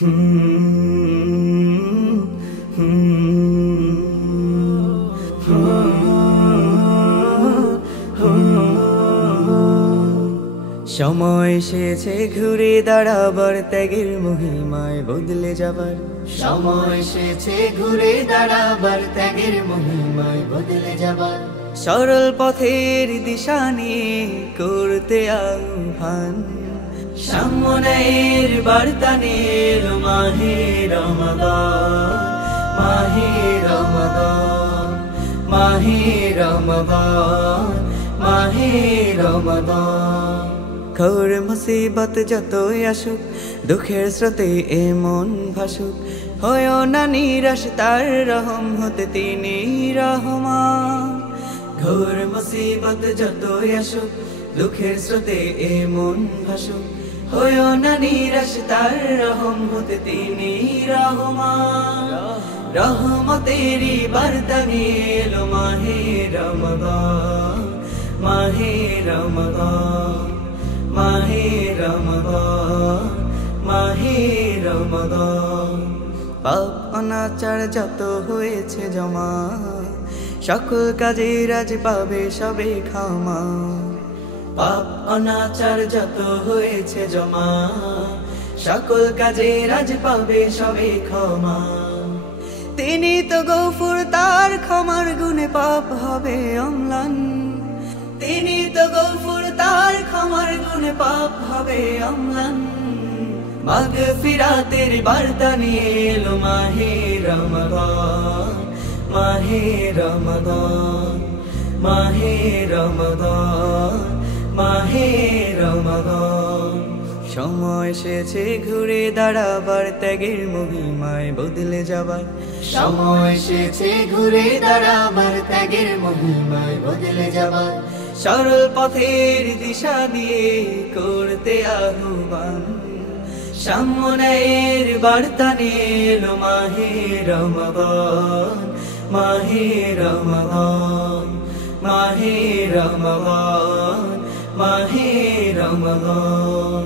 সময় এসেছে ঘুরে দাঁড়াবার, ত্যাগের মহিমায় বদলে যাবার। সময় এসেছে ঘুরে দাঁড়াবার, ত্যাগের মহিমায় বদলে যাবার। সরল পথের দিশা নিয়ে করতে আহ্বান, সামনের বার্তা নিয়ে এলো মাহে রমাদান। মাহে রমাদান, মাহে রমাদান, মাহে রমাদান। ঘোর মুসিবত যতই আসুক, দুঃখের স্রোতে এমন ভাসুক, হয় না নিরাশ, তার রহম হতে তিনি রহমান। ঘোর মুসিবত যতই আসুক, দুঃখের স্রোতে এমন ভাসুক, হয় না নিরাশ, তার রহম হতে তিনি রহমান। রহমতেরই বার্তা নিয়ে এলো মাহে রমাদান। মাহে রমাদান, মাহে রমাদান, মাহে রমাদান। পাপ অনাচার যত হয়েছে জমা, সকল কাজের আজ পাবে সবে ক্ষমা। পাপ অনাচার যত হয়েছে জমা, সকল কাজের আজ পাবে সবে ক্ষমা। তিনি তো গফুর, তার ক্ষমার গুণে পাপ হবে অম্লান। তিনি তো গফুর, তার ক্ষমার গুণে পাপ হবে অম্লান। মাগফিরাতের বার্তা নিয়ে এলো মাহে রমাদান। মাহে রমাদান, মাহে রমাদান, মাহে রমাদান। সময় এসেছে ঘুরে দাঁড়াবার, ত্যাগের মহিমায় বদলে যাবার। সময় এসেছে ঘুরে দাঁড়াবার, ত্যাগের মহিমায় বদলে যাবার। সরল পথের দিশা দিয়ে করতে আহ্বান, সামনের বার্তা নিয়ে এলো মাহে রমাদান। মাহে রমাদান, মাহে রমাদান, মাহে রমাদান।